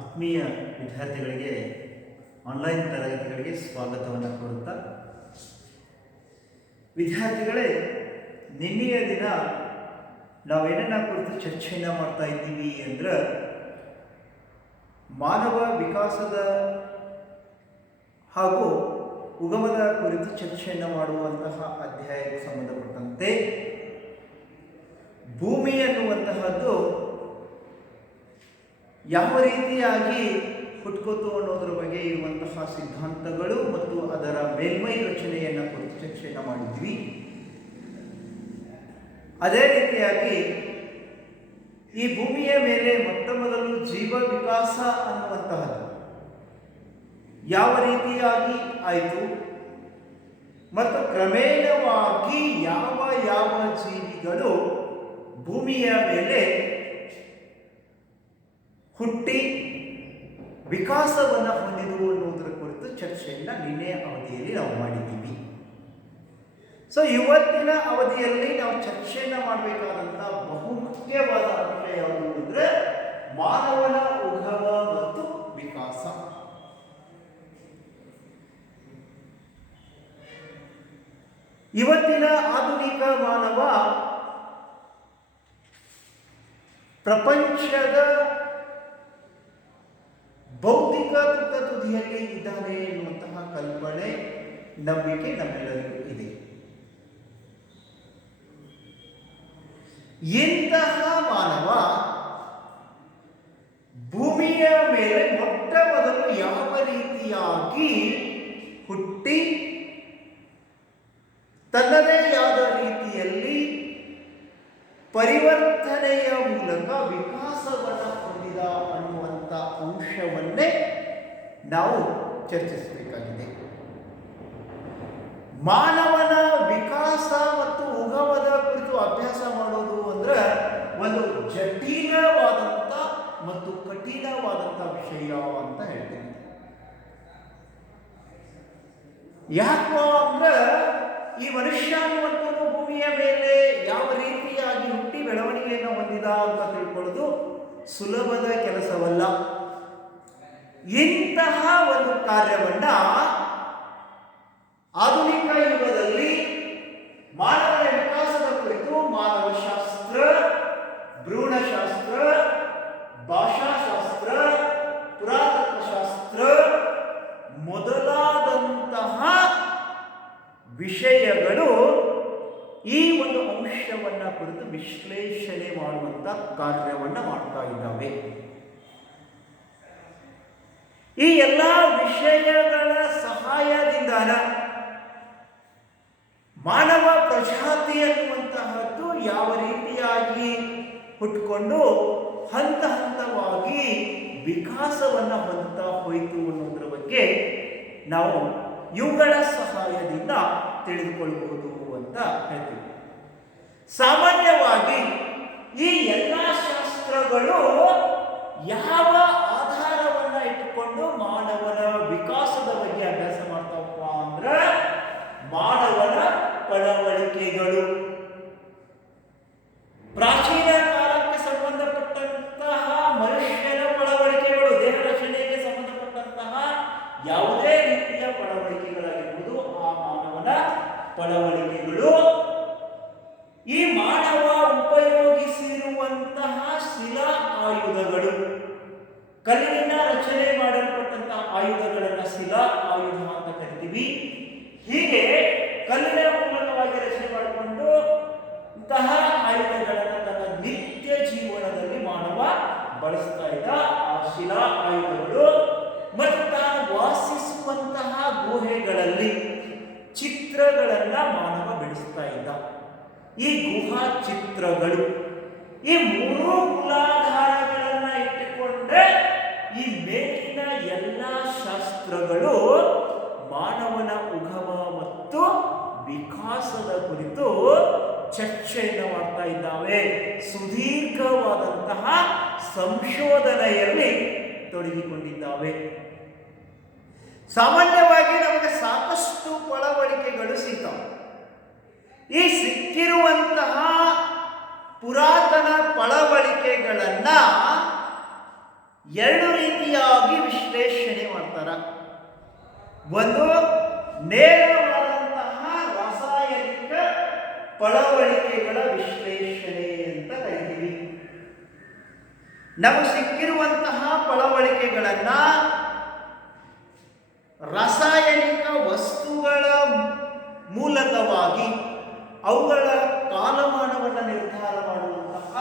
ಆತ್ಮೀಯ ವಿದ್ಯಾರ್ಥಿಗಳಿಗೆ ಆನ್ಲೈನ್ ತರಗತಿಗಳಿಗೆ ಸ್ವಾಗತವನ್ನು ಕೋರುತ್ತಾ, ವಿದ್ಯಾರ್ಥಿಗಳೇ, ನಿನ್ನೆಯ ದಿನ ನಾವೇನನ್ನ ಕುರಿತು ಚರ್ಚೆಯನ್ನು ಮಾಡ್ತಾ ಇದ್ದೀವಿ ಅಂದ್ರೆ ಮಾನವ ವಿಕಾಸದ ಹಾಗೂ ಉಗಮದ ಕುರಿತು ಚರ್ಚೆಯನ್ನು ಮಾಡುವಂತಹ ಅಧ್ಯಾಯಕ್ಕೆ ಸಂಬಂಧಪಟ್ಟಂತೆ ಭೂಮಿ ಅನ್ನುವಂತಹದ್ದು ಯಾವ ರೀತಿಯಾಗಿ ಹುಟ್ಕೋತು ಅನ್ನೋದ್ರ ಬಗ್ಗೆ ಇರುವಂತಹ ಸಿದ್ಧಾಂತಗಳು ಮತ್ತು ಅದರ ಮೇಲ್ಮೈ ರಚನೆಯನ್ನು ಕುರಿತು ಚರ್ಚೆಯನ್ನು ಮಾಡಿದ್ವಿ. ಅದೇ ರೀತಿಯಾಗಿ ಈ ಭೂಮಿಯ ಮೇಲೆ ಮೊಟ್ಟ ಮೊದಲು ಜೀವ ವಿಕಾಸ ಅನ್ನುವಂತಹದ್ದು ಯಾವ ರೀತಿಯಾಗಿ ಆಯಿತು ಮತ್ತು ಕ್ರಮೇಣವಾಗಿ ಯಾವ ಯಾವ ಜೀವಿಗಳು ಭೂಮಿಯ ಮೇಲೆ ಹುಟ್ಟಿ ವಿಕಾಸವನ್ನು ಹೊಂದಿದವು ಅನ್ನೋದರ ಕುರಿತು ಚರ್ಚೆಯನ್ನು ನಿನ್ನೆ ಅವಧಿಯಲ್ಲಿ ನಾವು ಮಾಡಿದ್ದೀವಿ. ಸೊ ಇವತ್ತಿನ ಅವಧಿಯಲ್ಲಿ ನಾವು ಚರ್ಚೆಯನ್ನು ಮಾಡಬೇಕಾದಂತಹ ಬಹುಮುಖ್ಯವಾದ ಅಂಶ ಯಾವುದು ಅಂದರೆ ಮಾನವನ ಉಗಮ ಮತ್ತು ವಿಕಾಸ. ಇವತ್ತಿನ ಆಧುನಿಕ ಮಾನವ ಪ್ರಪಂಚದ ಭೌತಿಕ ತುದಿಯಲ್ಲಿ ಇದ್ದಾನೆ ಎನ್ನುವಂತಹ ಕಲ್ಪನೆ, ನಂಬಿಕೆ ನಮ್ಮೆಲ್ಲರಿಗೂ ಇದೆ. ಇಂತಹ ಮಾನವ ಭೂಮಿಯ ಮೇಲೆ ಮೊಟ್ಟ ಮೊದಲು ಯಾವ ರೀತಿಯಾಗಿ ಹುಟ್ಟಿ ತನ್ನದೇ ಆದ ರೀತಿಯಲ್ಲಿ ಪರಿವರ್ತನೆಯ ಮೂಲಕ ವಿಕಾಸವನ್ನು ಹೊಂದಿದ ಅನ್ನುವಂಥ ಅಂಶವನ್ನೇ ನಾವು ಚರ್ಚಿಸಬೇಕಾಗಿದೆ. ಮಾನವನ ವಿಕಾಸ ಮತ್ತು ಉಗಮದ ಕುರಿತು ಅಭ್ಯಾಸ ಮಾಡೋದು ಅಂದ್ರೆ ಒಂದು ಜಟಿಲವಾದಂಥ ಮತ್ತು ಕಠಿಣವಾದಂಥ ವಿಷಯ ಅಂತ ಹೇಳ್ತೀನಿ. ಯಾಕ ಅಂದ್ರೆ ಈ ಮನುಷ್ಯ ಅನ್ನುವಂಥದ್ದು ಭೂಮಿಯ ಮೇಲೆ ಯಾವ ರೀತಿಯಾಗಿ ಹುಟ್ಟಿ ಬೆಳವಣಿಗೆಯನ್ನು ಹೊಂದಿದ ಅಂತ ತಿಳ್ಕೊಳ್ಳೋದು ಸುಲಭದ ಕೆಲಸವಲ್ಲ. ಇಂತಹ ಒಂದು ಕಾರ್ಯವನ್ನ ಆಧುನಿಕ ಯುಗದಲ್ಲಿ ಮಾನವನ ವಿಕಾಸದ ಕುರಿತು ಮಾನವಶಾಸ್ತ್ರ, ಭ್ರೂಣಶಾಸ್ತ್ರ, ಭಾಷಾಶಾಸ್ತ್ರ, ಪುರಾತತ್ವಶಾಸ್ತ್ರ ಮೊದಲಾದಂತಹ ವಿಷಯಗಳು ಈ ಒಂದು ಅಂಶವನ್ನ ಕುರಿತು ವಿಶ್ಲೇಷಣೆ ಮಾಡುವಂತ ಕಾರ್ಯವನ್ನ ಮಾಡ್ತಾ ಇದ್ದಾವೆ. ಈ ಎಲ್ಲ ವಿಷಯಗಳ ಸಹಾಯದಿಂದ ಮಾನವ ಪ್ರಜಾತಿ ಅನ್ನುವಂತಹದ್ದು ಯಾವ ರೀತಿಯಾಗಿ ಹುಟ್ಟುಕೊಂಡು ಹಂತ ಹಂತವಾಗಿ ವಿಕಾಸವನ್ನ ಹೊಂದುತ್ತಾ ಹೋಯಿತು ಅನ್ನೋದ್ರ ಬಗ್ಗೆ ನಾವು ಇವುಗಳ ಸಹಾಯದಿಂದ ತಿಳಿದುಕೊಳ್ಳಬಹುದು ಅಂತ ಹೇಳ್ತೀವಿ. ಸಾಮಾನ್ಯವಾಗಿ ಈ ಎಲ್ಲ ಶಾಸ್ತ್ರಗಳು ಯಾವ ಆಧಾರವನ್ನ ಇಟ್ಟುಕೊಂಡು ಮಾನವನ ವಿಕಾಸದ ಬಗ್ಗೆ ಅಭ್ಯಾಸ ಮಾಡ್ತಾವಪ್ಪ ಅಂದ್ರೆ ಮಾನವನ ಪಳವಳಿಕೆಗಳು. ಪ್ರಾಚೀನ ಕಾಲಕ್ಕೆ ಸಂಬಂಧಪಟ್ಟಂತಹ ಮನುಷ್ಯನ ಪಳವಳಿಕೆಗಳು, ದೇಹ ರಚನೆಗೆ ಸಂಬಂಧಪಟ್ಟಂತಹ ಯಾವುದೇ ರೀತಿಯ ಪಳವಳಿಕೆಗಳಾಗಿರುವುದು ಆ ಮಾನವನ ಪಳವಳಿಕೆಗಳು. ಈ ಮಾನವ ಉಪಯೋಗಿಸಿರುವಂತಹ ಶಿಲಾ ಆಯುಧಗಳು, ಕಲ್ಲಿನಿಂದ ರಚನೆ ಮಾಡಲ್ಪಟ್ಟಂತಹ ಆಯುಧಗಳನ್ನು ಶಿಲಾ ಆಯುಧ ಅಂತ ಕರಿತೀವಿ. ಹೀಗೆ ಕಲ್ಲಿನ ಮೂಲಕವಾಗಿ ರಚನೆ ಮಾಡಿಕೊಂಡು ಇಂತಹ ಆಯುಧಗಳನ್ನು ತನ್ನ ನಿತ್ಯ ಜೀವನದಲ್ಲಿ ಮಾನವ ಬಳಸ್ತಾ ಇದ್ದ. ಆ ಶಿಲಾ ಆಯುಧಗಳು ಮತ್ತು ತಾನು ವಾಸಿಸುವಂತಹ ಗುಹೆಗಳಲ್ಲಿ ಚಿತ್ರಗಳನ್ನ ಮಾನವ ಬಿಡಿಸ್ತಾ ಇದ್ದ. ಈ ಗುಹಾ ಚಿತ್ರಗಳು, ಈ ಮೂರು ಮೂಲಾಧಾರಗಳನ್ನ ಇಟ್ಟುಕೊಂಡೇ ಈ ಮೇಲಿನ ಎಲ್ಲ ಶಾಸ್ತ್ರಗಳು ಮಾನವನ ಉಗಮ ಮತ್ತು ವಿಕಾಸದ ಕುರಿತು ಚರ್ಚೆಯನ್ನು ಮಾಡ್ತಾ ಇದ್ದಾವೆ. ಸುದೀರ್ಘವಾದಂತಹ ಸಂಶೋಧನೆಯಲ್ಲಿ ತೊಡಗಿಕೊಂಡಿದ್ದಾವೆ. ಸಾಮಾನ್ಯವಾಗಿ ನಮಗೆ ಸಾಕಷ್ಟು ಪಳವಳಿಕೆಗಳು ಸಿಗ್ತವೆ. ಈ ಸಿಕ್ಕಿರುವಂತಹ ಪುರಾತನ ಪಳವಳಿಕೆಗಳನ್ನ ಎರಡು ರೀತಿಯಾಗಿ ವಿಶ್ಲೇಷಣೆ ಮಾಡ್ತಾರ. ಒಂದು ನೇರವಾದಂತಹ ರಾಸಾಯನಿಕ ಪಳವಳಿಕೆಗಳ ವಿಶ್ಲೇಷಣೆ ಅಂತ ಕರಿತೀವಿ. ನಮಗೆ ಸಿಕ್ಕಿರುವಂತಹ ಪಳವಳಿಕೆಗಳನ್ನ ರಾಸಾಯನಿಕ ವಸ್ತುಗಳ ಮೂಲಕವಾಗಿ ಅವುಗಳ ಕಾಲಮಾನವನ್ನು ನಿರ್ಧಾರ ಮಾಡುವಂತಹ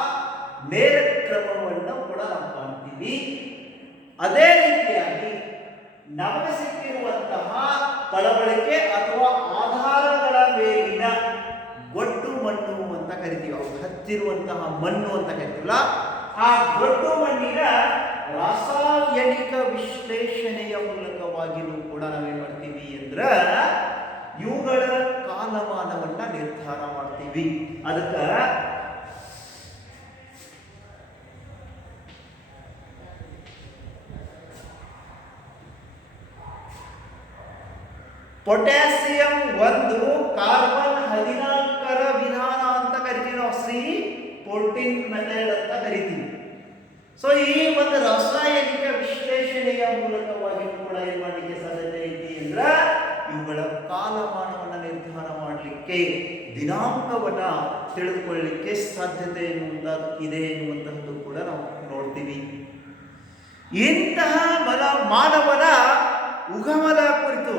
ನೇರ ಕ್ರಮವನ್ನು ಕೂಡ ನಾವು ಕಾಣ್ತೀವಿ. ಅದೇ ರೀತಿಯಾಗಿ ನಮಗೆ ಸಿಕ್ಕಿರುವಂತಹ ಪಳವಳಿಕೆ ಅಥವಾ ಆಧಾರಗಳ ಮೇಲಿನ ಗೊಡ್ಡು ಮಣ್ಣು ಅಂತ ಕರಿತೀವಿ, ಅವು ಹತ್ತಿರುವಂತಹ ಮಣ್ಣು ಅಂತ ಕರಿತೀವಲ್ಲ, ಆ ಗೊಡ್ಡು ಮಣ್ಣಿನ ರಾಸಾಯನಿಕ ವಿಶ್ಲೇಷಣೆಯ ಮೂಲಕವಾಗಿಯೂ ಕೂಡ ನಾವೇನ್ ಮಾಡ್ತೀವಿ ಅಂದ್ರೆ ಇವುಗಳ ಕಾಲಮಾನವನ್ನ ನಿರ್ಧಾರ ಮಾಡ್ತೀವಿ. ಅದಕ್ಕೆ ಪೊಟ್ಯಾಸಿಯಂ 1 ಕಾರ್ಬನ್ 14ರ ವಿಧಾನ ಅಂತ ಕರಿತೀವಿ ನಾವು, C14 ಮೆಥಡ್ ಅಂತ ಕರಿತೀವಿ. ಸೊ ಈ ಒಂದು ರಾಸಾಯನಿಕ ವಿಶ್ಲೇಷಣೆಯ ಮೂಲಕವಾಗಿ ಕೂಡ ಏನ್ ಮಾಡಲಿಕ್ಕೆ ಸಾಧ್ಯತೆ ಐತಿ ಅಂದ್ರೆ ಇವುಗಳ ಕಾಲಮಾನವನ್ನು ನಿರ್ಧಾರ ಮಾಡಲಿಕ್ಕೆ, ದಿನಾಂಕವನ್ನ ತಿಳಿದುಕೊಳ್ಳಲಿಕ್ಕೆ ಸಾಧ್ಯತೆ ಇದೆ ಎನ್ನುವಂತಹದ್ದು ಕೂಡ ನಾವು ನೋಡ್ತೀವಿ. ಇಂತಹ ಮಾನವನ ಉಗಮದ ಕುರಿತು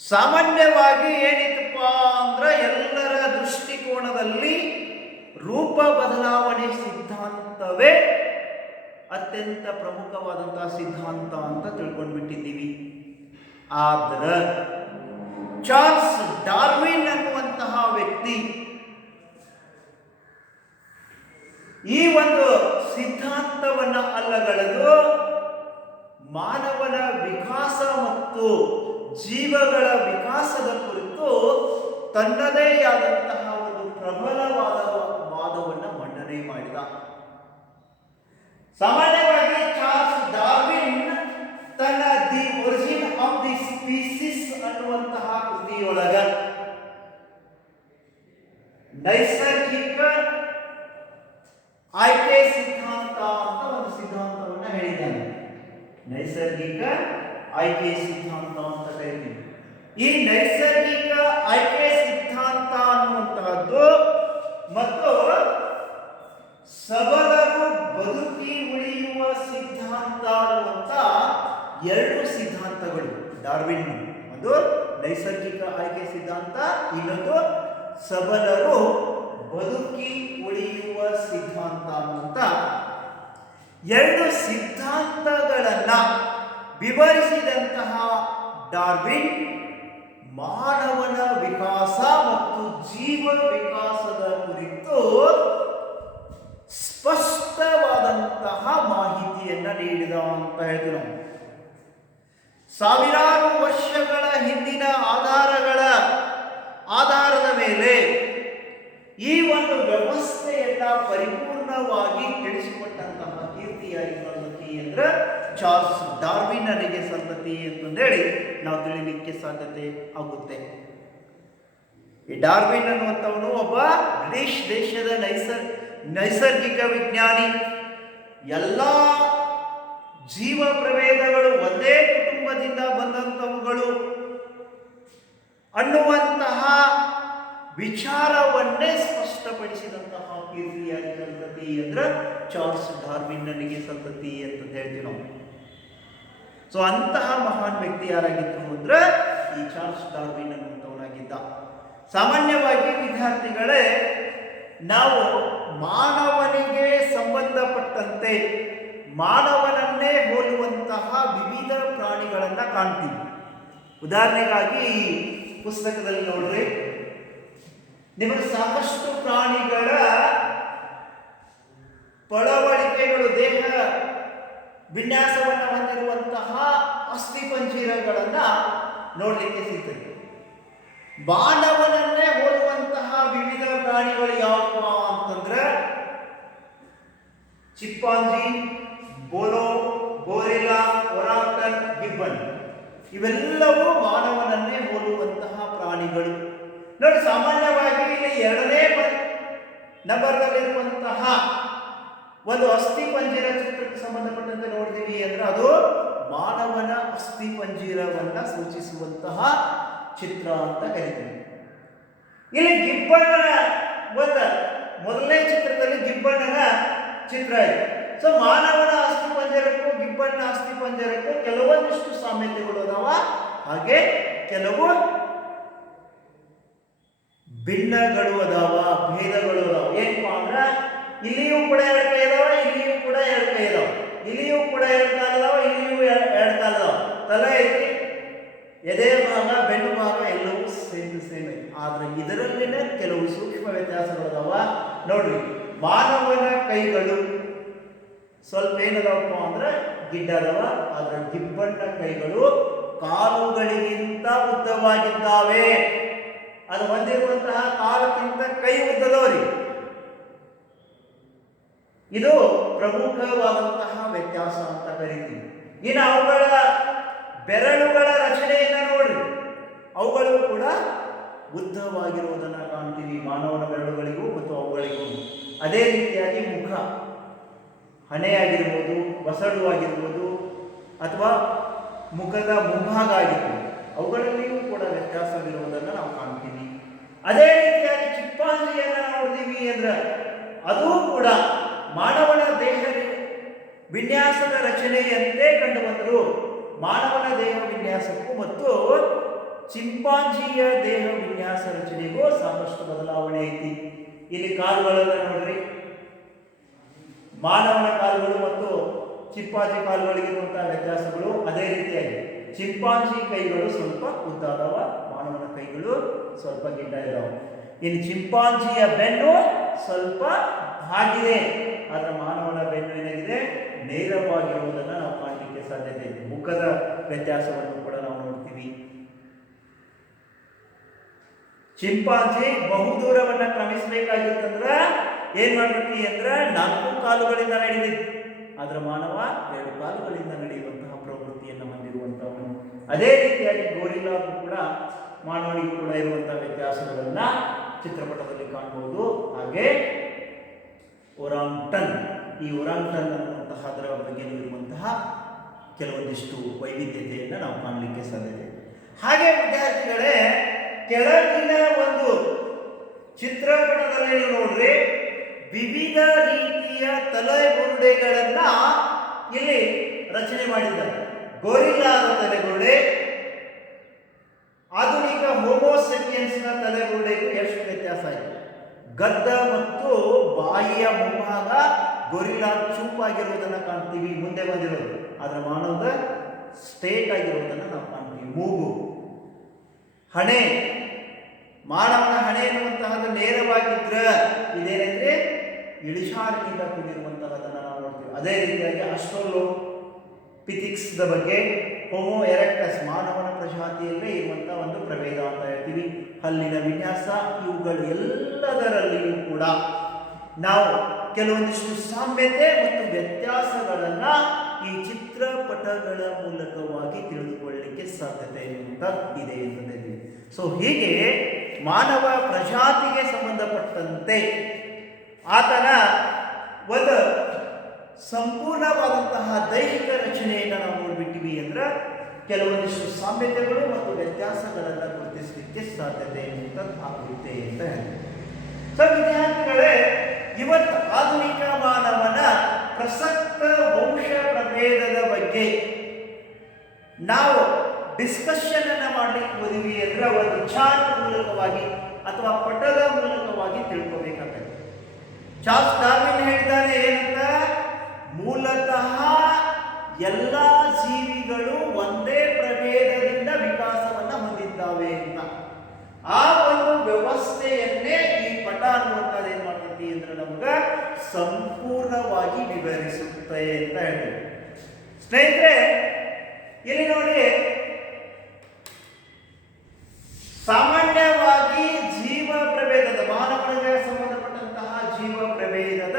ಸಾಮಾನ್ಯವಾಗಿ ಏನಿತ್ತಪ್ಪ ಅಂದ್ರೆ ಎಲ್ಲರ ದೃಷ್ಟಿಕೋನದಲ್ಲಿ ರೂಪ ಬದಲಾವಣೆ ಸಿದ್ಧಾಂತವೇ ಅತ್ಯಂತ ಪ್ರಮುಖವಾದಂತಹ ಸಿದ್ಧಾಂತ ಅಂತ ತಿಳ್ಕೊಂಡ್ಬಿಟ್ಟಿದ್ದೀವಿ. ಆದ್ರೆ ಚಾರ್ಲ್ಸ್ ಡಾರ್ವಿನ್ ಅನ್ನುವಂತಹ ವ್ಯಕ್ತಿ ಈ ಒಂದು ಸಿದ್ಧಾಂತವನ್ನ ಅಲ್ಲಗಳೆದು ಮಾನವನ ವಿಕಾಸ ಮತ್ತು ಜೀವಗಳ ವಿಕಾಸದ ಕುರಿತು ತನ್ನದೇ ಆದಂತಹ ಒಂದು ಪ್ರಬಲವಾದ ವಾದವನ್ನು ಮಂಡನೆ ಮಾಡಿದ. ಸಾಮಾನ್ಯವಾಗಿ ಚಾರ್ಲ್ಸ್ ಡಾರ್ವಿನ್ ತನ್ನ the origin of the species ಅನ್ನುವಂತಹ ಕೃತಿಯೊಳಗ ನೈಸರ್ಗಿಕ ಆಯ್ಕೆ ಸಿದ್ಧಾಂತ ಅಂತ ಒಂದು ಸಿದ್ಧಾಂತವನ್ನ ಹೇಳಿದ್ದಾನೆ. ನೈಸರ್ಗಿಕ ಆಯ್ಕೆ ಸಿದ್ಧಾಂತ ಅಂತ ಕರೀತೀವಿ. ಈ ನೈಸರ್ಗಿಕ ಆಯ್ಕೆ ಸಿದ್ಧಾಂತ ಅನ್ನುವಂತಹದ್ದು ಮತ್ತು ಸಬಲರು ಬದುಕಿ ಉಳಿಯುವ ಸಿದ್ಧಾಂತ ಅನ್ನುವಂತ ಎರಡು ಸಿದ್ಧಾಂತಗಳು ಡಾರ್ವಿನ್. ಒಂದು ನೈಸರ್ಗಿಕ ಆಯ್ಕೆ ಸಿದ್ಧಾಂತ, ಇನ್ನೊಂದು ಸಬಲರು ಬದುಕಿ ಉಳಿಯುವ ಸಿದ್ಧಾಂತ ಅನ್ನುವಂತ ಎರಡು ಸಿದ್ಧಾಂತಗಳನ್ನ ವಿವರಿಸಿದಂತಹ ಡಾರ್ವಿನ್ ಮಾನವನ ವಿಕಾಸ ಮತ್ತು ಜೀವ ವಿಕಾಸದ ಕುರಿತು ಸ್ಪಷ್ಟವಾದಂತಹ ಮಾಹಿತಿಯನ್ನ ನೀಡಿದ ಅಂತ ಹೇಳ್ತೀವಿ ನಾವು. ಸಾವಿರಾರು ವರ್ಷಗಳ ಹಿಂದಿನ ಆಧಾರದ ಮೇಲೆ ಈ ಒಂದು ವ್ಯವಸ್ಥೆಯನ್ನ ಪರಿಪೂರ್ಣವಾಗಿ ತಿಳಿಸಿಕೊಟ್ಟಂತಹ ಕೀರ್ತಿ ಯಾರಿಗೆ ಸಲ್ಲತಿ ಅಂದ್ರೆ ಚಾರ್ಲ್ಸ್ ಡಾರ್ವಿನ್ನರಿಗೆ ಸಲ್ಲತಿ ಅಂತಂದೇಳಿ ನಾವು ತಿಳಿಲಿಕ್ಕೆ ಸಾಧ್ಯತೆ ಆಗುತ್ತೆ. ಈ ಡಾರ್ವಿನ್ ಅನ್ನುವಂಥವನು ಒಬ್ಬ ಬ್ರಿಟಿಷ್ ದೇಶದ ನೈಸರ್ಗಿಕ ವಿಜ್ಞಾನಿ. ಎಲ್ಲ ಜೀವ ಪ್ರಭೇದಗಳು ಒಂದೇ ಕುಟುಂಬದಿಂದ ಬಂದಂಥವುಗಳು ಅನ್ನುವಂತಹ ವಿಚಾರವನ್ನೇ ಸ್ಪಷ್ಟಪಡಿಸಿದಂತಹ ಕೀರ್ತಿಯಾಗಿ ಸಂತತಿ ಅಂದ್ರೆ ಚಾರ್ಲ್ಸ್ ಡಾರ್ವಿನ್ನರಿಗೆ ಸಂತತಿ ಅಂತ ಹೇಳ್ತೀವಿ ನಾವು. ಸೊ ಅಂತಹ ಮಹಾನ್ ವ್ಯಕ್ತಿ ಯಾರಾಗಿತ್ತು ಅಂದ್ರೆ ಈ ಚಾರ್ಲ್ಸ್ ಡಾರ್ವಿನ್ ಅನ್ನುವಂಥವನಾಗಿದ್ದ. ಸಾಮಾನ್ಯವಾಗಿ ವಿದ್ಯಾರ್ಥಿಗಳೇ, ನಾವು ಮಾನವನಿಗೆ ಸಂಬಂಧಪಟ್ಟಂತೆ ಮಾನವನನ್ನೇ ಹೋಲುವಂತಹ ವಿವಿಧ ಪ್ರಾಣಿಗಳನ್ನ ಕಾಣ್ತೀವಿ. ಉದಾಹರಣೆಗಾಗಿ ಈ ಪುಸ್ತಕದಲ್ಲಿ ನೋಡ್ರಿ, ನಿಮಗೆ ಸಾಕಷ್ಟು ಪ್ರಾಣಿಗಳ ಪಳವಳಿಕೆಗಳು, ದೇಹ ವಿನ್ಯಾಸವನ್ನು ಹೊಂದಿರುವಂತಹ ಅಸ್ಥಿಪಂಜೀರಗಳನ್ನ ನೋಡ್ಲಿಕ್ಕೆ ಸಿಗ್ತದೆ. ಮಾನವನನ್ನೇ ಹೋಲುವಂತಹ ವಿವಿಧ ಪ್ರಾಣಿಗಳು ಯಾವಪ್ಪ ಅಂತಂದ್ರೆ ಚಿಂಪಾಂಜಿ, ಬೋನೋ, ಗೋರಿಲ್ಲಾ, ಒರಾಂಗಟನ್, ಗಿಬ್ಬನ್ ಇವೆಲ್ಲವೂ ಮಾನವನನ್ನೇ ಹೋಲುವಂತಹ ಪ್ರಾಣಿಗಳು. ನೋಡಿ, ಸಾಮಾನ್ಯವಾಗಿ ಇಲ್ಲಿ 2ನೇ ನಂಬರ್ನಲ್ಲಿರುವಂತಹ ಒಂದು ಅಸ್ಥಿ ಪಂಜರ ಚಿತ್ರಕ್ಕೆ ಸಂಬಂಧಪಟ್ಟಂತೆ ನೋಡ್ತೀವಿ ಅಂದ್ರೆ ಅದು ಮಾನವನ ಅಸ್ಥಿ ಪಂಜರವನ್ನ ಸೂಚಿಸುವಂತಹ ಚಿತ್ರ ಅಂತ ಕರಿತೀವಿ. ಇಲ್ಲಿ ಗಿಬ್ಬಣ್ಣನ ಒಂದು ಮೊದಲನೇ ಚಿತ್ರದಲ್ಲಿ ಗಿಬ್ಬಣ್ಣನ ಚಿತ್ರ ಇದೆ. ಸೊ ಮಾನವನ ಅಸ್ಥಿ ಪಂಜರಕ್ಕೂ ಗಿಬ್ಬಣ್ಣ ಅಸ್ಥಿ ಪಂಜರಕ್ಕೂ ಕೆಲವೊಂದಿಷ್ಟು ಸಾಮ್ಯತೆಗಳು ಅದಾವ, ಹಾಗೆ ಕೆಲವು ಭಿನ್ನಗಳು ಅದಾವ, ಭೇದಗಳು ಅದಾವ. ಏನಪ್ಪ ಅಂದ್ರ ಇಲ್ಲಿಯೂ ಕೂಡ ಎರಡು ಕೈ ಇದಾವ, ಇಲ್ಲಿಯೂ ಕೂಡ ಎರಡು ಕೈ ಇದಾವ, ಇಲ್ಲಿಯೂ ಕೂಡ ಎರಡು ಕಾಲ ಅದಾವ, ಇಲ್ಲಿಯೂ ಎರಡು ಕಾಲ ಅದಾವ. ತಲೆ ಐತಿ, ಎದೆ ಭಾಗ, ಬೆನ್ನು ಭಾಗ ಎಲ್ಲವೂ ಸೇಮ್ ಐತಿ. ಆದ್ರೆ ಇದರಲ್ಲಿನ ಕೆಲವು ಸೂಕ್ಷ್ಮ ವ್ಯತ್ಯಾಸಗಳು ಅದಾವ. ನೋಡ್ರಿ, ಮಾನವನ ಕೈಗಳು ಸ್ವಲ್ಪ ಏನದಾವಪ್ಪ ಅಂದ್ರೆ ಗಿಡ್ಡ ಅದಾವ, ಆದ್ರೆ ಗಿಬ್ಬಣ್ಣ ಕೈಗಳು ಕಾಲುಗಳಿಗಿಂತ ಉದ್ದವಾಗಿದ್ದಾವೆ. ಅದು ಹೊಂದಿರುವಂತಹ ಕಾಲಕ್ಕಿಂತ ಕೈ ಉದ್ದದವರಿ. ಇದು ಪ್ರಮುಖವಾದಂತಹ ವ್ಯತ್ಯಾಸ ಅಂತ ಕರಿತೀವಿ. ಇನ್ನು ಅವುಗಳ ಬೆರಳುಗಳ ರಚನೆಯನ್ನ ನೋಡ್ರಿ, ಅವುಗಳು ಕೂಡ ಉದ್ದವಾಗಿರುವುದನ್ನ ಕಾಣ್ತೀವಿ, ಮಾನವನ ಬೆರಳುಗಳಿಗೂ ಮತ್ತು ಅವುಗಳಿಗೂ. ಅದೇ ರೀತಿಯಾಗಿ ಮುಖ, ಹಣೆ ಆಗಿರ್ಬೋದು, ಬಸಡು ಆಗಿರ್ಬೋದು, ಅಥವಾ ಮುಖದ ಮುಂಭಾಗ ಆಗಿರ್ಬೋದು, ಅವುಗಳಲ್ಲಿಯೂ ಕೂಡ ವ್ಯತ್ಯಾಸವಿರುವುದನ್ನು ನಾವು ಕಾಣ್ತೀವಿ. ಅದೇ ರೀತಿಯಾಗಿ ಚಿಂಪಾಂಜಿಯನ್ನ ನೋಡ್ತೀವಿ ಅಂದ್ರೆ ಅದು ಕೂಡ ಮಾನವನ ದೇಹ ವಿನ್ಯಾಸದ ರಚನೆಯಂತೆ ಕಂಡು ಬಂದರು. ಮಾನವನ ದೇಹ ವಿನ್ಯಾಸಕ್ಕೂ ಮತ್ತು ಚಿಂಪಾಂಜಿಯ ದೇಹ ವಿನ್ಯಾಸ ರಚನೆಗೂ ಸಾಕಷ್ಟು ಬದಲಾವಣೆ ಐತಿ. ಇಲ್ಲಿ ಕಾಲುಗಳೆಲ್ಲ ನೋಡ್ರಿ, ಮಾನವನ ಕಾಲುಗಳು ಮತ್ತು ಚಿಂಪಾಂಜಿ ಕಾಲುಗಳಿಗಿರುವಂತಹ ವ್ಯತ್ಯಾಸಗಳು ಅದೇ ರೀತಿಯಾಗಿ ಚಿಂಪಾಂಜಿ ಕೈಗಳು ಸ್ವಲ್ಪ ಉದ್ದ ಅದಾವ, ಮಾನವನ ಕೈಗಳು ಸ್ವಲ್ಪ ಗಿಡ್ಡ ಇದಾವೆ. ಇನ್ನು ಚಿಂಪಾಂಜಿಯ ಬೆನ್ನು ಸ್ವಲ್ಪ ಹಾಗಿದೆ, ಆದರೆ ಮಾನವನ ಬೆನ್ನು ಏನಾಗಿದೆ, ನೇರವಾಗಿರುವುದನ್ನು ನಾವು ಕಾಣಲಿಕ್ಕೆ ಸಾಧ್ಯತೆ ಇದೆ. ಮುಖದ ವ್ಯತ್ಯಾಸವನ್ನು ಕೂಡ ನಾವು ನೋಡ್ತೀವಿ. ಚಿಂಪಾಂಜಿ ಬಹುದೂರವನ್ನ ಕ್ರಮಿಸಬೇಕಾಗಿತ್ತಂದ್ರ ಏನ್ ಮಾಡ್ತೀವಿ ಅಂದ್ರೆ 4 ಕಾಲುಗಳಿಂದ ನಡೆದಿತ್ತು, ಆದ್ರೆ ಮಾನವ 2 ಕಾಲುಗಳಿಂದ ನಡೆಯುವಂತಹ ಪ್ರವೃತ್ತಿಯನ್ನು ಹೊಂದಿರುವಂತವನು. ಅದೇ ರೀತಿಯಾಗಿ ಗೋರಿಲ್ಲಾಗೂ ಕೂಡ ಮಾನವನಿಗೂ ಕೂಡ ಇರುವಂತಹ ವ್ಯತ್ಯಾಸಗಳನ್ನ ಚಿತ್ರಪಟದಲ್ಲಿ ಕಾಣಬಹುದು. ಹಾಗೆ ಒರಾಂಗ್ಟನ್, ಈ ಒರಾಂಗ್ಟನ್ ಅನ್ನುವಂತಹ ಅದರ ಬಗ್ಗೆ ಇರುವಂತಹ ಕೆಲವೊಂದಿಷ್ಟು ವೈವಿಧ್ಯತೆಯನ್ನು ನಾವು ಕಾಣಲಿಕ್ಕೆ ಸಾಧ್ಯತೆ. ಹಾಗೆ ವಿದ್ಯಾರ್ಥಿಗಳೇ, ಕೆಳಗಿನ ಒಂದು ಚಿತ್ರಪಟದಲ್ಲಿ ನೋಡ್ರಿ, ವಿವಿಧ ರೀತಿಯ ತಲೆಬುರುಡೆಗಳನ್ನ ಇಲ್ಲಿ ರಚನೆ ಮಾಡಿದ್ದಾರೆ. ಗೋರಿಲ್ಲಾದ ತಲೆಬುರುಡೆ, ಆಧುನಿಕ ಹೋಮೋಸೆಪಿಯನ್ಸ್ನ ತಲೆಬುರುಡೆಗೂ ಎಷ್ಟು ವ್ಯತ್ಯಾಸ ಇದೆ. ಗದ್ದ ಮತ್ತು ಬಾಯಿಯ ಮುಂಭಾಗ ಗೊರಿಲ್ಲಾ ಚೂಪಾಗಿರುವುದನ್ನು ಕಾಣ್ತೀವಿ, ಮುಂದೆ ಬಂದಿರೋದು. ಆದ್ರೆ ಮಾನವದ ಸ್ಟೇಟ್ ಆಗಿರುವುದನ್ನು ನಾವು ಕಾಣ್ತೀವಿ. ಮೂಗು, ಹಣೆ, ಮಾನವನ ಹಣೆ ಎನ್ನುವಂತಹದ್ದು ನೇರವಾಗಿದ್ರೆ ಇದೇನಂದ್ರೆ ಇಳಿಜಾರಿನಿಂದ ಕೂಡಿರುವಂತಹದನ್ನು ನಾವು ನೋಡ್ತೀವಿ. ಅದೇ ರೀತಿಯಾಗಿ ಆಸ್ಟ್ರಲೋಪಿಥಿಕ್ಸ್ ಬಗ್ಗೆ ಹೋಮೋ ಎರೆಕ್ಟಸ್ ಮಾನವನ ಪ್ರಜಾತಿಯಲ್ಲೇ ಇರುವಂತಹ ಒಂದು ಪ್ರಭೇದ ಅಂತ ಹೇಳ್ತೀವಿ. ಹಲ್ಲಿನ ವಿನ್ಯಾಸ, ಇವುಗಳು ಎಲ್ಲದರಲ್ಲಿಯೂ ಕೂಡ ನಾವು ಕೆಲವೊಂದಿಷ್ಟು ಸಾಮ್ಯತೆ ಮತ್ತು ವ್ಯತ್ಯಾಸಗಳನ್ನ ಈ ಚಿತ್ರಪಟಗಳ ಮೂಲಕವಾಗಿ ತಿಳಿದುಕೊಳ್ಳಲಿಕ್ಕೆ ಸಾಧ್ಯತೆ ಇದೆ ಅಂತಂದಿದ್ದೀವಿ. ಸೊ ಹೀಗೆ ಮಾನವ ಪ್ರಜಾತಿಗೆ ಸಂಬಂಧಪಟ್ಟಂತೆ ಆತನ ಒಂದು ಸಂಪೂರ್ಣವಾದಂತಹ ದೈಹಿಕ ರಚನೆಯನ್ನು ನಾವು ನೋಡ್ಬಿಟ್ಟಿವಿ ಅಂದ್ರೆ ಕೆಲವೊಂದಿಷ್ಟು ಸಾಮ್ಯತೆಗಳು ಮತ್ತು ವ್ಯತ್ಯಾಸಗಳನ್ನು ಗುರುತಿಸಲಿಕ್ಕೆ ಸಾಧ್ಯತೆ ಆಗುತ್ತೆ ಅಂತ ಹೇಳ್ತೀವಿ. ಸೊ ವಿದ್ಯಾರ್ಥಿಗಳೇ, ಇವತ್ತು ಆಧುನಿಕ ಮಾನವನ ಪ್ರಸಕ್ತ ವಂಶ ಪ್ರಭೇದದ ಬಗ್ಗೆ ನಾವು ಡಿಸ್ಕಷನ್ ಅನ್ನ ಮಾಡಲಿಕ್ಕೆ ಹೋದಿವಿ ಅಂದ್ರೆ ಒಂದು ಚಾರ್ಟ್ ಮೂಲಕವಾಗಿ ಅಥವಾ ಪಟದ ಮೂಲಕವಾಗಿ ತಿಳ್ಕೋಬೇಕಾಗ್ತದೆ. ಚಾರ್ಲ್ಸ್ ಡಾರ್ವಿನ್ ಹೇಳಿದ್ದಾರೆ ಏನಂತ, ಮೂಲತಃ ಎಲ್ಲ ಜೀವಿಗಳು ಒಂದೇ ಪ್ರಭೇದದಿಂದ ವಿಕಾಸವನ್ನ ಹೊಂದಿದ್ದಾವೆ ಅಂತ. ಆ ಒಂದು ವ್ಯವಸ್ಥೆಯನ್ನೇ ಈ ಪಟ ಅನ್ನುವಂಥದ್ದು ಏನ್ ಮಾಡ್ತೈತಿ ಅಂದ್ರೆ ನಮ್ಗ ಸಂಪೂರ್ಣವಾಗಿ ವಿವರಿಸುತ್ತೆ ಅಂತ ಹೇಳ್ತೀವಿ. ಸ್ನೇಹಿತರೆ, ಇಲ್ಲಿ ನೋಡಿ, ಸಾಮಾನ್ಯವಾಗಿ ಜೀವ ಪ್ರಭೇದದ ಮಾನವನಿಗೆ ಸಂಬಂಧಪಟ್ಟಂತಹ ಜೀವ ಪ್ರಭೇದದ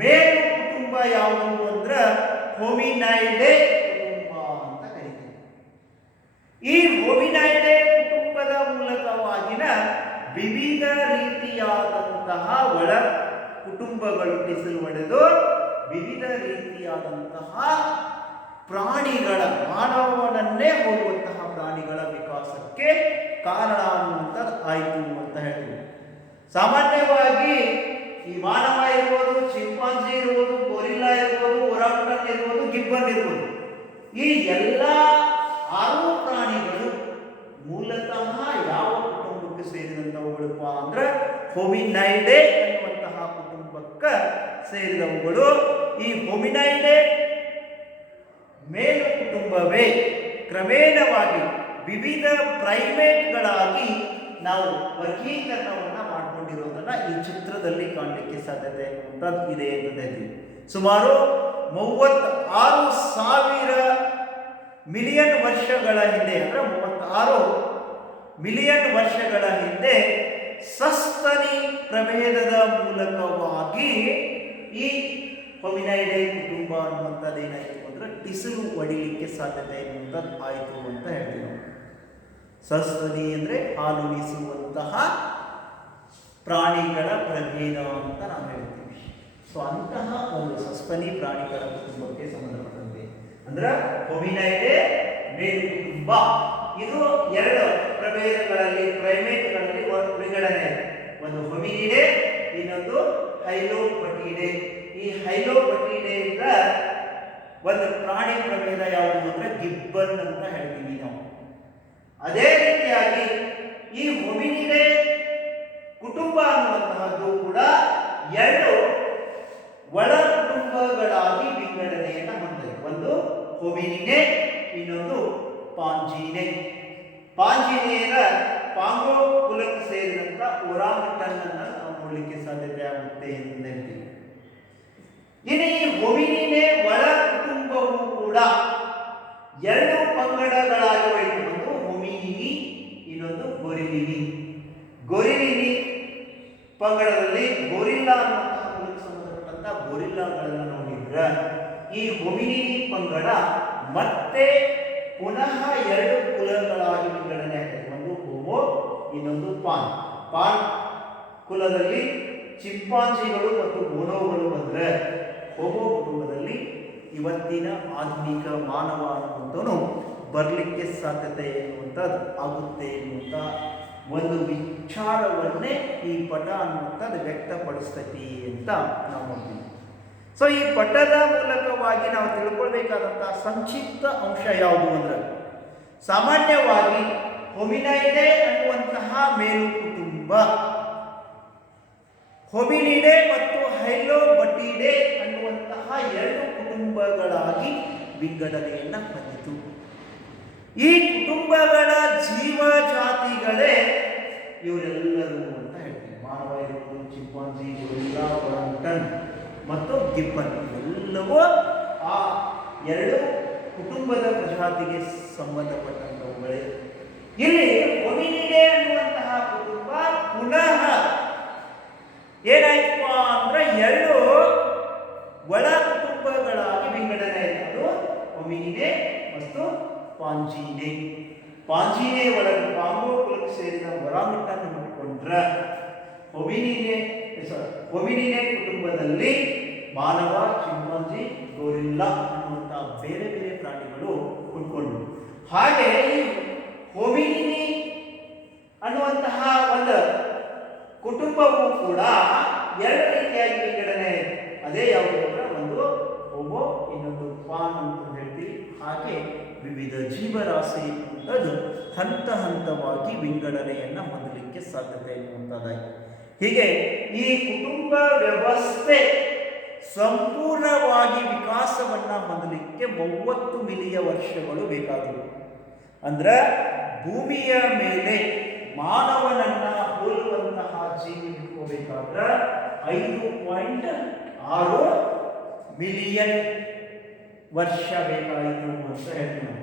ಮೇಲು ಕುಟುಂಬ ಯಾವುದು ಅಂದ್ರೆ ಹೋಮಿನೈಡೆ ಕುಟುಂಬ ಅಂತ ಕರೀತೀವಿ. ಈ ಹೋಮಿನೈಡೆ ಕುಟುಂಬದ ಮೂಲಕವಾಗಿನ ವಿವಿಧ ರೀತಿಯಾದಂತಹ ಒಳ ಕುಟುಂಬಗಳು ಟಿಸಲು ಒಡೆದು ವಿವಿಧ ರೀತಿಯಾದಂತಹ ಪ್ರಾಣಿಗಳ, ಮಾನವನನ್ನೇ ಹೋಲುವಂತಹ ಪ್ರಾಣಿಗಳ ವಿಕಾಸಕ್ಕೆ ಕಾರಣ ಅನ್ನುವಂಥದ್ದು ಆಯಿತು ಅಂತ ಹೇಳ್ತೀವಿ. ಸಾಮಾನ್ಯವಾಗಿ ಈ ಮಾನವ ಇರ್ಬೋದು, ಚಿಂಪಾಂಜಿ ಇರ್ಬೋದು, ಗೊರಿಲ್ಲಾ ಇರ್ಬೋದು, ಒರಾಂಗುಟನ್ ಇರ್ಬೋದು, ಗಿಬ್ಬನ್ ಇರ್ಬೋದು, ಈ ಎಲ್ಲ 6 ಪ್ರಾಣಿಗಳು ಮೂಲತಃ ಯಾವ ಕುಟುಂಬಕ್ಕೆ ಸೇರಿದಂಥವುಗಳಪ್ಪ ಅಂದ್ರೆ ಹೋಮಿನೈಡೆ ಎನ್ನುವಂತಹ ಕುಟುಂಬಕ್ಕೆ ಸೇರಿದವುಗಳು. ಈ ಹೋಮಿನೈಡೆ ಮೇಲು ಕುಟುಂಬವೇ ಕ್ರಮೇಣವಾಗಿ ವಿವಿಧ ಪ್ರೈಮೇಟ್ಗಳಾಗಿ ನಾವು ವರ್ಗೀಕರಣವನ್ನು ಮಾಡಿಕೊಂಡಿರೋದನ್ನ ಈ ಚಿತ್ರದಲ್ಲಿ ಕಾಣಲಿಕ್ಕೆ ಸಾಧ್ಯತೆ ಅನ್ನುವಂಥದ್ದು ಇದೆ ಅಂತ ಹೇಳ್ತೀವಿ. ಸುಮಾರು 36,000 ಮಿಲಿಯನ್ ವರ್ಷಗಳ ಹಿಂದೆ, ಅಂದರೆ 36 ಮಿಲಿಯನ್ ವರ್ಷಗಳ ಹಿಂದೆ ಸಸ್ತನಿ ಪ್ರಭೇದದ ಮೂಲಕವಾಗಿ ಈ ಹೋಮಿನೈಡೆ ಕುಟುಂಬ ಅನ್ನುವಂಥದ್ದು ಏನಾಯಿತು ಅಂದ್ರೆ ಟಿಸಲು ಹೊಡಿಲಿಕ್ಕೆ ಸಾಧ್ಯತೆ ಅನ್ನುವಂಥದ್ದು ಆಯಿತು ಅಂತ ಹೇಳ್ತೀವಿ ನಾವು. ಸಸ್ತನಿ ಅಂದರೆ ಹಾಲುಣಿಸುವಂತಹ ಪ್ರಾಣಿಗಳ ಪ್ರಭೇದ ಅಂತ ನಾವು ಹೇಳ್ತೀವಿ. ಸೊ ಅಂತಹ ಒಂದು ಸಸ್ತನಿ ಪ್ರಾಣಿಗಳ ಕುಟುಂಬಕ್ಕೆ ಸಂಬಂಧಪಟ್ಟಂತೆ ಅಂದ್ರೆ ಹೋಮಿನೈಡೆ ಮೇಲು ಕುಟುಂಬ, ಇದು 2 ಪ್ರಭೇದಗಳಲ್ಲಿ, ಪ್ರೈಮೇಟ್ಗಳಲ್ಲಿ ವಿಂಗಡಣೆ. ಒಂದು ಹೋಮಿನಿಡೆ, ಇನ್ನೊಂದು ಹೈಲೋಪಟಿಡೆ. ಈ ಹೈಲೋಪಟಿಡೆಯಿಂದ ಒಂದು ಪ್ರಾಣಿ ಪ್ರಭೇದ ಯಾವುದು ಅಂದ್ರೆ ಗಿಬ್ಬನ್ ಅಂತ ಹೇಳ್ತೀವಿ ನಾವು. ಅದೇ ರೀತಿಯಾಗಿ ಈ ಹೋಮಿನಿಡೆ ಕುಟುಂಬ ಅನ್ನುವಂತಹದ್ದು ಕೂಡ 2 ಒಳ ಕುಟುಂಬಗಳಾಗಿ ವಿಂಗಡಣೆಯನ್ನು ಹೊಂದಿದೆ. ಒಂದು ಹೋಮಿನಿಡೆ, ಇನ್ನೊಂದು ಪಾಂಜಿನೆ. ಪಾಂಜಿನೆಯ ಪಾಂಗೋ ಕುಲಕ್ಕೆ ಸೇರಿದಂತ ಒರಾಂಗುಟನ್ ಅನ್ನು ನಾವು ನೋಡಲಿಕ್ಕೆ ಸಾಧ್ಯತೆ ಆಗುತ್ತೆ ಎಂದು ಹೇಳ್ತೀವಿ. ಇನ್ನು ಈ ಹೋಮಿನಿಡೆ ಒಳ ಕುಟುಂಬವು ಕೂಡ 2 ಪಂಗಡಗಳಾಗಿ ಹೋಯಿತು. ಒಂದು ಹೋಮಿನಿನಿ, ಇನ್ನೊಂದು ಗೊರಿಲಿನಿ. ಗೊರಿಲಿನಿ ಪಂಗಡದಲ್ಲಿ ಗೊರಿಲ್ಲಾ ಅನ್ನುವಂತಹ ಕುಲಕ್ಕೆ ಸಂಬಂಧಪಟ್ಟಂತ ಗೊರಿಲ್ಲಾಗಳನ್ನು ನೋಡಿದ್ರೆ, ಈ ಹೋಮಿನಿನಿ ಪಂಗಡ ಮತ್ತೆ ಪುನಃ 2 ಕುಲಗಳಾಗಿ ವಿಂಗಡಣೆ ಆಗ್ತದೆ. ಒಂದು ಹೋಮೋ, ಇನ್ನೊಂದು ಪಾನ್. ಪಾನ್ ಕುಲದಲ್ಲಿ ಚಿಂಪಾಂಜಿಗಳು ಮತ್ತು ಬೋನೋಗಳು ಬಂದರೆ, ಹೋಮೋ ಕುಟುಂಬದಲ್ಲಿ ಇವತ್ತಿನ ಆಧುನಿಕ ಮಾನವ ಅನ್ನುವಂಥವನು ಬರಲಿಕ್ಕೆ ಸಾಧ್ಯತೆ ಎನ್ನುವಂಥದ್ದು ಆಗುತ್ತೆ ಎನ್ನುವಂಥ ಒಂದು ವಿಚಾರವನ್ನೇ ಈ ಪಟ ಅನ್ನುವಂಥದ್ದು ವ್ಯಕ್ತಪಡಿಸ್ತೈತಿ ಅಂತ ನಾವು ನೋಡ್ತೀವಿ. ಸೊ ಈ ಪಟದ ಮೂಲಕವಾಗಿ ನಾವು ತಿಳ್ಕೊಳ್ಬೇಕಾದಂತಹ ಸಂಕ್ಷಿಪ್ತ ಅಂಶ ಯಾವುದು ಅಂದ್ರೆ, ಸಾಮಾನ್ಯವಾಗಿ ಹೋಮಿನೈಡೆ ಅನ್ನುವಂತಹ ಮೇಲು ಕುಟುಂಬ ಹೋಮಿನಿಡೆ ಮತ್ತು ಹೈಲೋಬಟಿಡೆ ಅನ್ನುವಂತಹ 2 ಕುಟುಂಬಗಳಾಗಿ ವಿಂಗಡಣೆಯನ್ನ ಹೊಂದಿತು. ಈ ಕುಟುಂಬಗಳ ಜೀವಜಾತಿಗಳೇ ಇವರೆಲ್ಲರೂ ಅಂತ ಹೇಳ್ತೀವಿ. ಮಾನವ ಇರ್ಬೋದು, ಚಿಂಪಾಂಜಿ, ಗೊರಿಲ್ಲಾ, ಒರಾಂಗುಟನ್ ಮತ್ತು ಗಿಬ್ಬನ್ ಎಲ್ಲವೂ ಆ 2 ಕುಟುಂಬದ ಪ್ರಜಾತಿಗೆ ಸಂಬಂಧಪಟ್ಟಂತವುಗಳೇ. ಇಲ್ಲಿ ಹೋಮಿನಿಡೆ ಅನ್ನುವಂತಹ ಕುಟುಂಬ ಪುನಃ ಏನಾಯ್ತಪ್ಪ ಅಂದ್ರೆ 2 ಒಳ ಕುಟುಂಬಗಳಾಗಿ ವಿಂಗಡಣೆ ಆಯಿತು. ಹೋಮಿನಿಡೆ ಮತ್ತು ಪಾಂಜಿನೆ. ಪಾಂಜಿನೆ ಒಳಗೆ ಪಾಂಗೋ ಕುಲಕ್ಕೆ ಸೇರಿದ ಒರಾಂಗುಟನ್ ನೋಡಿಕೊಂಡ್ರೆ, ಹೋಮಿನಿಡೆ ಕುಟುಂಬದಲ್ಲಿ ಮಾನವ, ಚಿಂಪಾಂಜಿ, ಗೊರಿಲ್ಲಾ ಅನ್ನುವಂತಹ ಬೇರೆ ಬೇರೆ ಪ್ರಾಣಿಗಳು ಉಳ್ಕೊಂಡ್ರು. ಹಾಗೆ ಈ ಹೋಮಿನಿನಿ ಅನ್ನುವಂತಹ ಒಂದು ಕುಟುಂಬವು ಕೂಡ 2 ರೀತಿಯಾಗಿ ವಿಂಗಡಣೆ. ಅದೇ ಯಾವುದು ಅಂದ್ರೆ ಒಂದು ಹೋಮೋ, ಇನ್ನೊಂದು ಪಾನ್ ಅಂತ ಹೇಳ್ತೀವಿ. ಹಾಗೆ ವಿವಿಧ ಜೀವರಾಶಿ ಅನ್ನುವಂಥದ್ದು ಹಂತ ಹಂತವಾಗಿ ವಿಂಗಡಣೆಯನ್ನು ಹೊಂದಲಿಕ್ಕೆ ಸಾಧ್ಯತೆ ಇರುವಂಥದ್ದಾಗಿದೆ. ಹೀಗೆ ಈ ಕುಟುಂಬ ವ್ಯವಸ್ಥೆ ಸಂಪೂರ್ಣವಾಗಿ ವಿಕಾಸವನ್ನು ಹೊಂದಲಿಕ್ಕೆ 30 ಮಿಲಿಯನ್ ವರ್ಷಗಳು ಬೇಕಾದವು. ಅಂದ್ರೆ ಭೂಮಿಯ ಮೇಲೆ ಮಾನವನನ್ನ ಹೋಲುವಂತಹ ಜೀವಿ ಇಟ್ಕೋಬೇಕಾದ್ರೆ 5.6 ಮಿಲಿಯನ್ ವರ್ಷ ಬೇಕಾಯಿತು ಅಂತ ಹೇಳ್ತೀವಿ.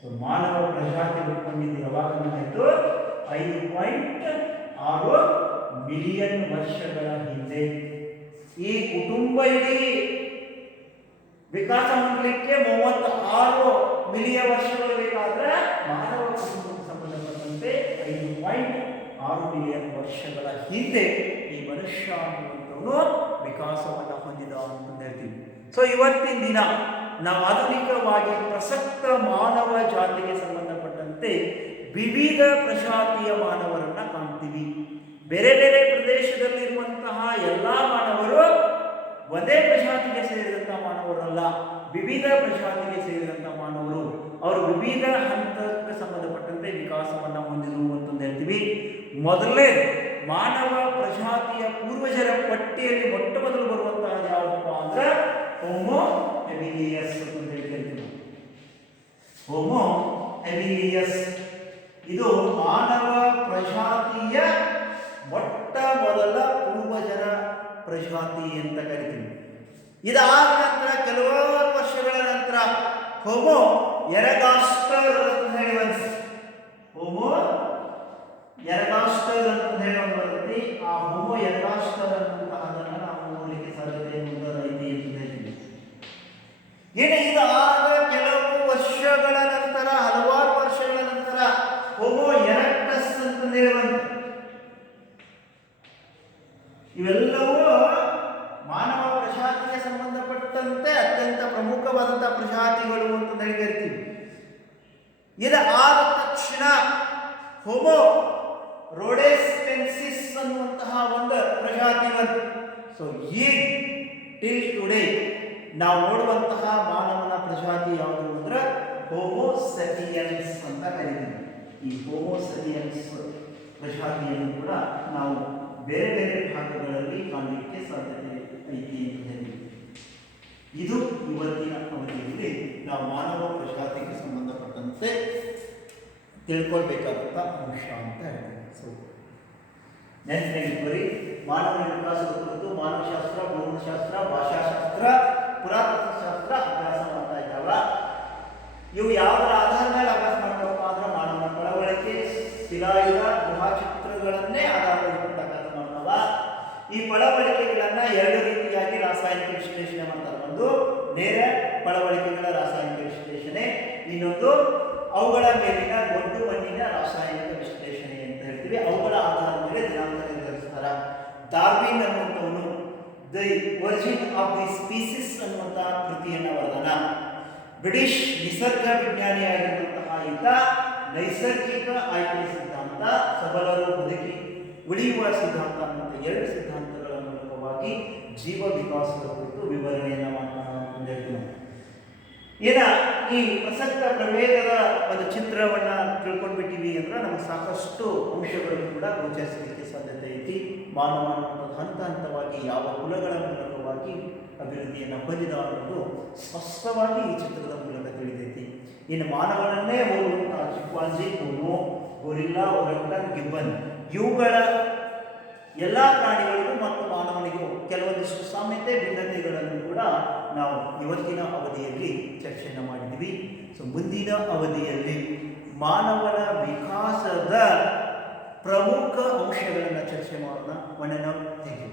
ಸೊ ಮಾನವ ಪ್ರಜಾತಿ ಹುಟ್ಕೊಂಡಿದ್ದು ಯಾವಾಗ ಆಯಿತು? 5.6 ಮಿಲಿಯನ್ ವರ್ಷಗಳ ಹಿಂದೆ. ಈ ಕುಟುಂಬ ಇಡೀ ವಿಕಾಸ ಹೊಂದಲಿಕ್ಕೆ 36 ಮಿಲಿಯನ್ ವರ್ಷಗಳು ಬೇಕಾದ್ರೆ ಮಾನವ ಕುಟುಂಬಕ್ಕೆ ಸಂಬಂಧಪಟ್ಟಂತೆ 5.6 ಮಿಲಿಯನ್ ವರ್ಷಗಳ ಹಿಂದೆ ಈ ಮನುಷ್ಯ ಅನ್ನುವಂಥವನು ವಿಕಾಸವನ್ನು ಹೊಂದಿದ ಅಂತ ಹೇಳ್ತೀವಿ. ಸೊ ಇವತ್ತಿನ ದಿನ ನಾವು ಆಧುನಿಕವಾಗಿ ಪ್ರಸಕ್ತ ಮಾನವ ಜಾತಿಗೆ ಸಂಬಂಧಪಟ್ಟಂತೆ ವಿವಿಧ ಪ್ರಜಾತಿಯ ಮಾನವರನ್ನ ಕಾಣ್ತೀವಿ. ಬೇರೆ ಬೇರೆ ಪ್ರದೇಶದಲ್ಲಿರುವಂತಹ ಎಲ್ಲ ಮಾನವರು ಒಂದೇ ಪ್ರಜಾತಿಗೆ ಸೇರಿದಂತಹ ಮಾನವರಲ್ಲ, ವಿವಿಧ ಪ್ರಜಾತಿಗೆ ಸೇರಿದಂತಹ ಮಾನವರು. ಅವರು ವಿವಿಧ ಹಂತಕ್ಕೆ ಸಂಬಂಧಪಟ್ಟಂತೆ ವಿಕಾಸವನ್ನು ಹೊಂದಿರುವುದು ಅಂತ ಹೇಳ್ತೀವಿ. ಮೊದಲೇ ಮಾನವ ಪ್ರಜಾತಿಯ ಪೂರ್ವಜರ ಪಟ್ಟಿಯಲ್ಲಿ ಮೊಟ್ಟ ಮೊದಲು ಬರುವಂತಹ ಯಾವುದಪ್ಪ ಅಂದ್ರೆ ಹೋಮೋ ಹೆಬಿಲಿಯಸ್ ಅಂತ ಹೇಳ್ತೀವಿ. ಹೋಮೋ ಹೆಬಿಲಿಯಸ್ ಇದು ಮಾನವ ಪ್ರಜಾತಿಯ ಮೊಟ್ಟ ಮೊದಲ ಪೂರ್ವಜರ ಪ್ರಜಾತಿ ಅಂತ ಕರಿತೀವಿ. ಇದಾದ ನಂತರ ಕೆಲವಾರು ವರ್ಷಗಳ ನಂತರ ಹೋಮೋ ಎರಗಾಸ್ಟರ್ ಅಂತ ಹೇಳಿ ಒಂದು ಹೋಮೋ ಎರಗಾಸ್ಟರ್ ಅಂತ ಹೇಳಿ ಒಂದು ಬರುತ್ತೆ. ಆ ಹೋಮೋ ಎರಗಾಸ್ಟರ್ ಅನ್ನುವಂತಹದನ್ನು ನಾವು ನೋಡಲಿಕ್ಕೆ ಸಾಧ್ಯತೆ ಐತಿ ಅಂತ ಹೇಳ್ತೀವಿ. ಏನು ಇದಾದ ಕೆಲವು ವರ್ಷಗಳ ನಂತರ, ಹಲವಾರು ವರ್ಷಗಳ ನಂತರ ಹೋಮೋ ಎರೆಕ್ಟಸ್ ಅಂತ ಹೇಳಿ ಬಂತು. ಇವೆಲ್ಲವೂ ಮಾನವ ಪ್ರಜಾತಿಗೆ ಸಂಬಂಧಪಟ್ಟಂತೆ ಅತ್ಯಂತ ಪ್ರಮುಖವಾದಂತಹ ಪ್ರಜಾತಿಗಳು ಅಂತ ಕರಿತೀವಿ. ಇದಾದ ತಕ್ಷಣ ಹೋಮೋ ರೋಡೆಸ್ಪೆನ್ಸಿಸ್ ಅನ್ನುವಂತಹ ಒಂದು ಪ್ರಜಾತಿ ಬಂತು. ಸೊ ಈ ಟಿಲ್ ಟುಡೇ ನಾವು ನೋಡುವಂತಹ ಮಾನವನ ಪ್ರಜಾತಿ ಯಾವುದು ಅಂದ್ರೆ ಹೋಮೋ ಸೆಪಿಯನ್ಸ್ ಅಂತ ಕರಿತೀವಿ. ಈ ಹೋಮೋ ಸೆಪಿಯನ್ಸ್ ಪ್ರಜಾತಿಯನ್ನು ಕೂಡ ನಾವು ಬೇರೆ ಬೇರೆ ಭಾಗಗಳಲ್ಲಿ ಕಾಣಲಿಕ್ಕೆ ಸಾಧ್ಯತೆ ಐತಿ ಅಂತ ಹೇಳಿ. ಇದು ಇವತ್ತಿನ ಅವಧಿಯಲ್ಲಿ ನಾವು ಮಾನವ ಪ್ರಜಾತಿಗೆ ಸಂಬಂಧಪಟ್ಟಂತೆ ತಿಳ್ಕೊಳ್ಬೇಕಾದಂಥ ಅಂಶ ಅಂತ ಹೇಳ್ತೀವಿ. ಸೊ ನೆನಪಿನಲ್ಲಿ ಮಾನವ ವಿಕಾಸದ ಕುರಿತು ಮಾನವಶಾಸ್ತ್ರ, ಭೌಮಶಾಸ್ತ್ರ, ಭಾಷಾಶಾಸ್ತ್ರ, ಪುರಾತತ್ವ ಶಾಸ್ತ್ರ ಅಭ್ಯಾಸ ಮಾಡ್ತಾ ಇದ್ದಾವ. ಇವು ಯಾವುದರ ಆಧಾರದ ಮೇಲೆ ಅಭ್ಯಾಸ ಮಾಡ್ತಾವಪ್ಪ ಅಂದ್ರೆ ಮಾನವನ ಪಳವಳಿಕೆ, ಶಿಲಾಯುಗ, ಗುಹಾಚಿತ್ರಗಳನ್ನೇ ಆಧಾರವಾಗಿ ಮಾಡ್ತಾವ. ಈ ಪಳವಳಿಕೆಗಳನ್ನ ಎರಡು ರೀತಿಯಾಗಿ ರಾಸಾಯನಿಕ ವಿಶ್ಲೇಷಣೆ ಮಾಡ್ತಾರೆ. ಒಂದು ನೇರ ಪಳವಳಿಕೆಗಳ ರಾಸಾಯನಿಕ ವಿಶ್ಲೇಷಣೆ, ಇನ್ನೊಂದು ಅವುಗಳ ಮೇಲಿನ ಗೊಡ್ಡು ಮಣ್ಣಿನ ರಾಸಾಯನಿಕ ವಿಶ್ಲೇಷಣೆ ಅಂತ ಹೇಳ್ತೀವಿ. ಅವುಗಳ ಆಧಾರದ ಮೇಲೆ ದಿನಾಂಕ ನಿರ್ಧರಿಸ್ತಾರ. ಡಾರ್ವಿನ್ ಅನ್ನುವಂಥವನು the origin of the species ಅನ್ನುವಂತಹ ಕೃತಿಯನ್ನು ಬರೆದನ. ಬ್ರಿಟಿಷ್ ನಿಸರ್ಗ ವಿಜ್ಞಾನಿಯಾಗಿರುವಂತಹ ಈತ ನೈಸರ್ಗಿಕ ಆಯ್ಕೆ ಸಿದ್ಧಾಂತ, ಸಬಲರು ಬದುಕಿ ಉಳಿಯುವ ಸಿದ್ಧಾಂತ ಅನ್ನುವಂಥ ಎರಡು ಸಿದ್ಧಾಂತಗಳ ಮೂಲಕವಾಗಿ ಜೀವ ವಿಕಾಸದ ಕುರಿತು ವಿವರಣೆಯನ್ನು ಮಾಡ್ತೀವಿ. ಏನ ಈ ಪ್ರಸಕ್ತ ಪ್ರಭೇದದ ಒಂದು ಚಿತ್ರವನ್ನ ತಿಳ್ಕೊಂಡ್ಬಿಟ್ಟಿವಿ ಅಂದ್ರೆ ನಮಗೆ ಸಾಕಷ್ಟು ಅಂಶಗಳು ಕೂಡ ಗೋಚರಿಸಲಿಕ್ಕೆ ಸಾಧ್ಯತೆ ಐತಿ. ಮಾನವ ಹಂತ ಹಂತವಾಗಿ ಯಾವ ಕುಲಗಳ ಮೂಲಕವಾಗಿ ಅಭಿವೃದ್ಧಿಯನ್ನು ಹೊಂದಿದ ಅನ್ನೋದು ಸ್ಪಷ್ಟವಾಗಿ ಈ ಚಿತ್ರದ ಮೂಲಕ ತಿಳಿದೈತಿ. ಇನ್ನು ಮಾನವನನ್ನೇ ಹೋಲುವಂತಹ ಚಿಂಪಾಂಜಿ, ಹೋಮೋ, ಗೊರಿಲ್ಲಾ, ಒರಂಗುಟಾನ್, ಗಿಬ್ಬನ್ ಇವುಗಳ ಎಲ್ಲ ಪ್ರಾಣಿಗಳಿಗೂ ಮತ್ತು ಮಾನವನಿಗೂ ಕೆಲವೊಂದಿಷ್ಟು ಸಾಮ್ಯತೆ ಭಿನ್ನತೆಗಳನ್ನು ಕೂಡ ನಾವು ಇವತ್ತಿನ ಅವಧಿಯಲ್ಲಿ ಚರ್ಚೆಯನ್ನು ಮಾಡಿದ್ವಿ. ಸೊ ಮುಂದಿನ ಅವಧಿಯಲ್ಲಿ ಮಾನವನ ವಿಕಾಸದ ಪ್ರಮುಖ ಅಂಶಗಳನ್ನು ಚರ್ಚೆ ಮಾಡೋಣ. Thank you.